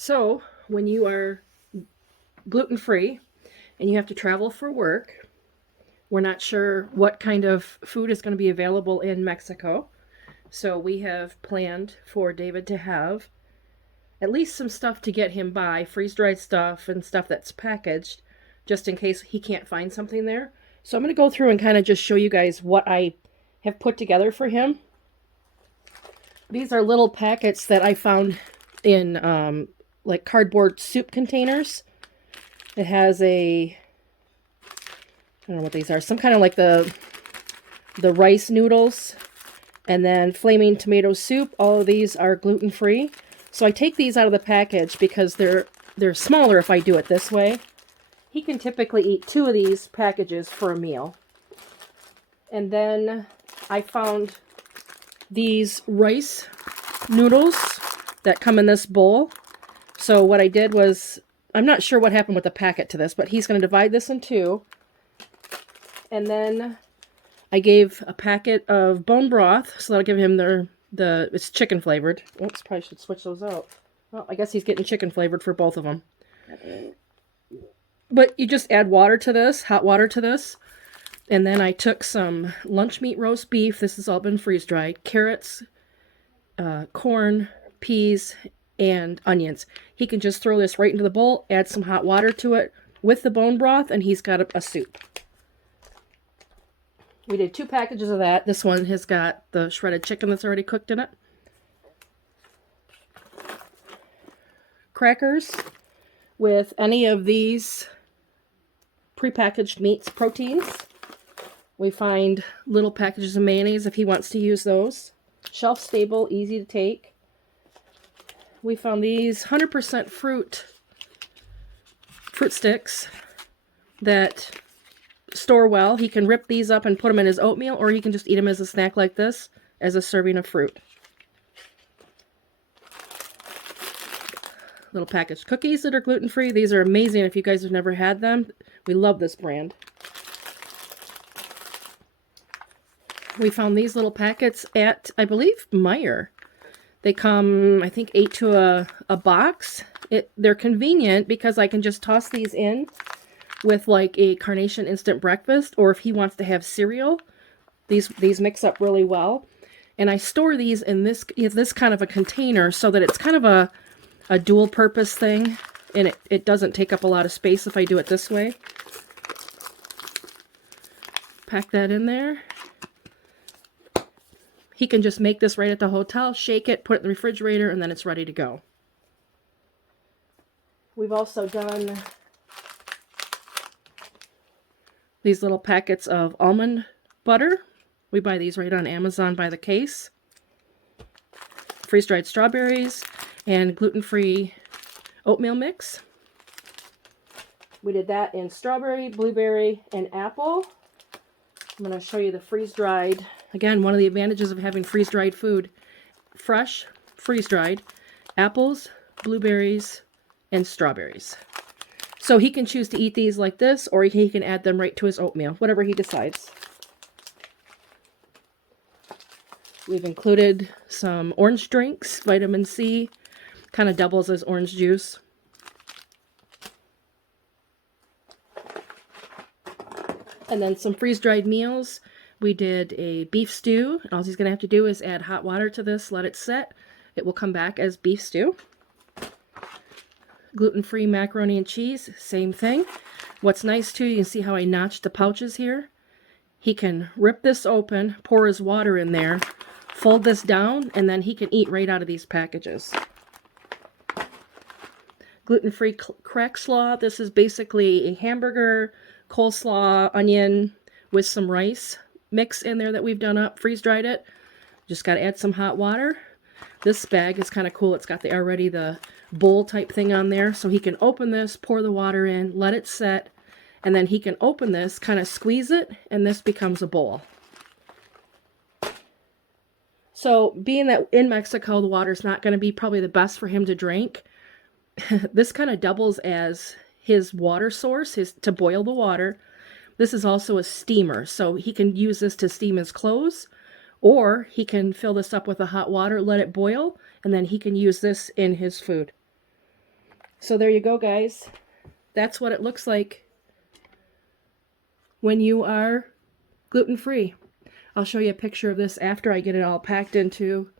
So, when you are gluten-free and you have to travel for work, we're not sure what kind of food is going to be available in Mexico. So, we have planned for David to have at least some stuff to get him by, freeze-dried stuff and stuff that's packaged, just in case he can't find something there. So, I'm going to go through and kind of just show you guys what I have put together for him. These are little packets that I found in like cardboard soup containers. It has I don't know what these are, some kind of like the rice noodles, and then flaming tomato soup. All of these are gluten-free. So I take these out of the package because they're smaller if I do it this way. He can typically eat 2 of these packages for a meal. And then I found these rice noodles that come in this bowl. So what I did was, I'm not sure what happened with the packet to this, but he's going to divide this in 2. And then I gave a packet of bone broth, so that'll give him it's chicken flavored. Oops, probably should switch those out. Well, I guess he's getting chicken flavored for both of them. But you just add water to this, hot water to this. And then I took some lunch meat roast beef. This has all been freeze-dried. Carrots, corn, peas, and onions. He can just throw this right into the bowl, add some hot water to it with the bone broth, and he's got a soup. We did 2 packages of that. This one has got the shredded chicken that's already cooked in it. Crackers with any of these prepackaged meats, proteins. We find little packages of mayonnaise if he wants to use those. Shelf stable, easy to take. We found these 100% fruit sticks that store well. He can rip these up and put them in his oatmeal, or he can just eat them as a snack like this, as a serving of fruit. Little packaged cookies that are gluten-free. These are amazing if you guys have never had them. We love this brand. We found these little packets at, I believe, Meijer. They come, I think, 8 to a box. They're convenient because I can just toss these in with like a Carnation instant breakfast, or if he wants to have cereal. These mix up really well. And I store these in this kind of a container so that it's kind of a dual purpose thing, and it doesn't take up a lot of space if I do it this way. Pack that in there. He can just make this right at the hotel, shake it, put it in the refrigerator, and then it's ready to go. We've also done these little packets of almond butter. We buy these right on Amazon by the case. Freeze-dried strawberries and gluten-free oatmeal mix. We did that in strawberry, blueberry, and apple. I'm going to show you the freeze-dried. Again, one of the advantages of having freeze-dried food. Fresh, freeze-dried, apples, blueberries, and strawberries. So he can choose to eat these like this, or he can add them right to his oatmeal, whatever he decides. We've included some orange drinks, vitamin C, kind of doubles as orange juice. And then some freeze-dried meals. We did a beef stew. All he's going to have to do is add hot water to this, let it set. It will come back as beef stew. Gluten-free macaroni and cheese, same thing. What's nice too, you can see how I notched the pouches here. He can rip this open, pour his water in there, fold this down, and then he can eat right out of these packages. Gluten-free crack slaw. This is basically a hamburger, coleslaw, onion with some rice mix in there that we've done up, freeze-dried it. Just got to add some hot water. This bag is kind of cool. It's got the bowl type thing on there. So he can open this, pour the water in, let it set, and then he can open this, kind of squeeze it, and this becomes a bowl. So being that in Mexico, the water's not going to be probably the best for him to drink, this kind of doubles as his water source, to boil the water. This is also a steamer, so he can use this to steam his clothes, or he can fill this up with the hot water, let it boil, and then he can use this in his food. So there you go, guys. That's what it looks like when you are gluten-free. I'll show you a picture of this after I get it all packed into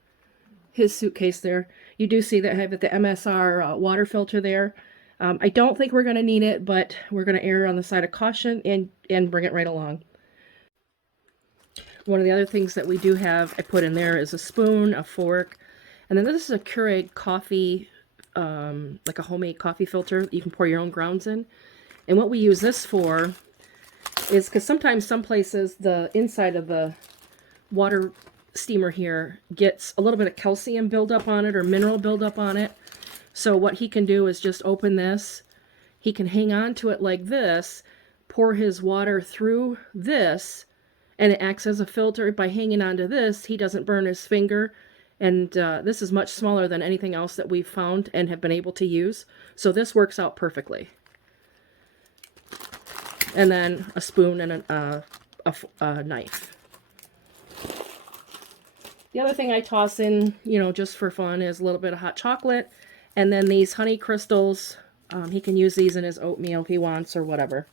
his suitcase there. You do see that I have the MSR water filter there. I don't think we're going to need it, but we're going to err on the side of caution and bring it right along. One of the other things that we do have, I put in there is a spoon, a fork, and then this is a Keurig coffee, like a homemade coffee filter. You can pour your own grounds in. And what we use this for is because sometimes some places the inside of the water steamer here gets a little bit of calcium buildup on it or mineral buildup on it. So what he can do is just open this. He can hang on to it like this, pour his water through this, and it acts as a filter. By hanging onto this, he doesn't burn his finger. And this is much smaller than anything else that we've found and have been able to use. So this works out perfectly. And then a spoon and a knife. The other thing I toss in, you know, just for fun is a little bit of hot chocolate. And then these honey crystals. He can use these in his oatmeal if he wants or whatever.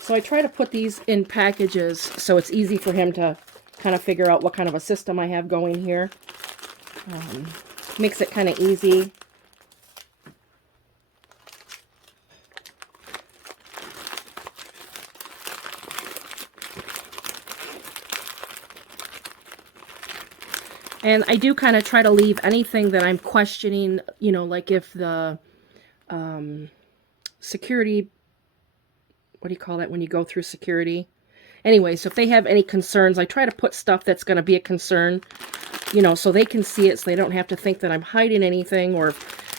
So I try to put these in packages so it's easy for him to kind of figure out what kind of a system I have going here. Makes it kind of easy. And I do kind of try to leave anything that I'm questioning, you know, like if the security, what do you call that when you go through security? Anyway, so if they have any concerns, I try to put stuff that's going to be a concern, you know, so they can see it, so they don't have to think that I'm hiding anything or,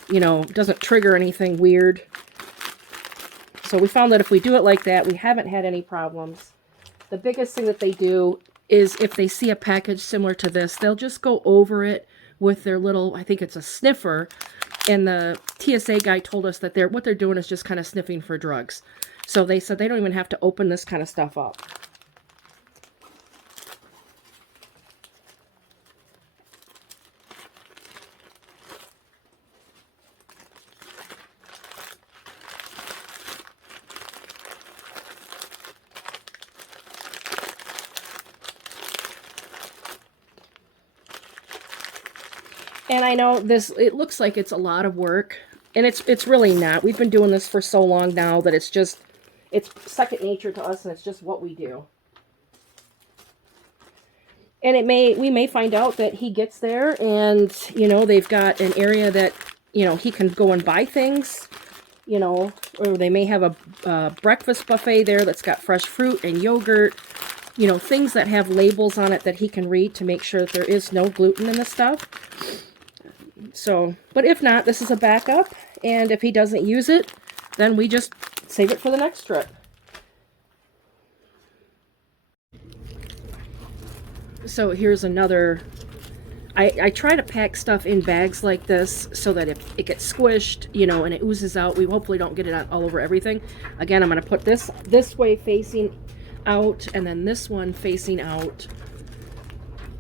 you know, doesn't trigger anything weird. So we found that if we do it like that, we haven't had any problems. The biggest thing that they do is if they see a package similar to this, they'll just go over it with their little, I think it's a sniffer, and the TSA guy told us that what they're doing is just kind of sniffing for drugs. So they said they don't even have to open this kind of stuff up. And I know this, it looks like it's a lot of work, and it's really not. We've been doing this for so long now that it's second nature to us, and it's just what we do. And we may find out that he gets there and, you know, they've got an area that, you know, he can go and buy things, you know, or they may have a breakfast buffet there that's got fresh fruit and yogurt, you know, things that have labels on it that he can read to make sure that there is no gluten in the stuff. So, but if not, this is a backup, and if he doesn't use it, then we just save it for the next trip. So here's another, I try to pack stuff in bags like this so that if it gets squished, you know, and it oozes out, we hopefully don't get it all over everything. Again, I'm going to put this way facing out, and then this one facing out,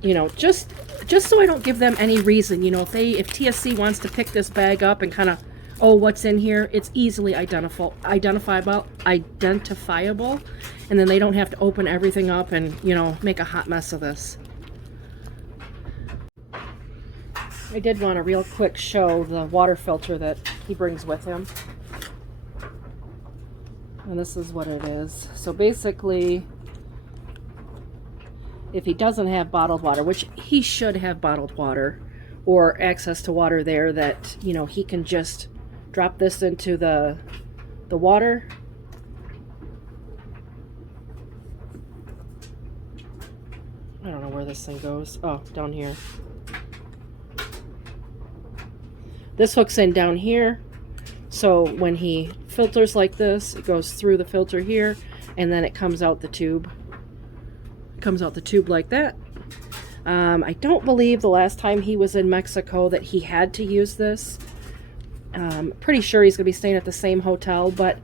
you know, just so I don't give them any reason, you know, if TSC wants to pick this bag up and kind of, oh, what's in here, it's easily identifiable, and then they don't have to open everything up and, you know, make a hot mess of this. I did want to real quick show the water filter that he brings with him. And this is what it is. So basically, if he doesn't have bottled water, which he should have bottled water or access to water there, that, you know, he can just drop this into the water. I don't know where this thing goes. Oh, down here. This hooks in down here. So when he filters like this, it goes through the filter here, and then it comes out the tube. Comes out the tube like that. I don't believe the last time he was in Mexico that he had to use this. Pretty sure he's gonna be staying at the same hotel, but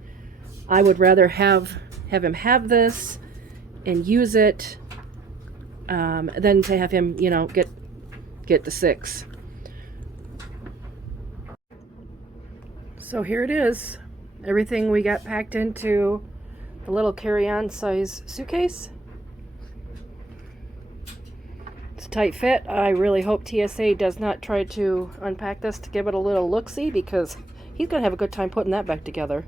I would rather have him have this and use it than to have him, you know, get the 6. So here it is. Everything we got packed into a little carry-on size suitcase. It's a tight fit. I really hope TSA does not try to unpack this to give it a little look-see, because he's going to have a good time putting that back together.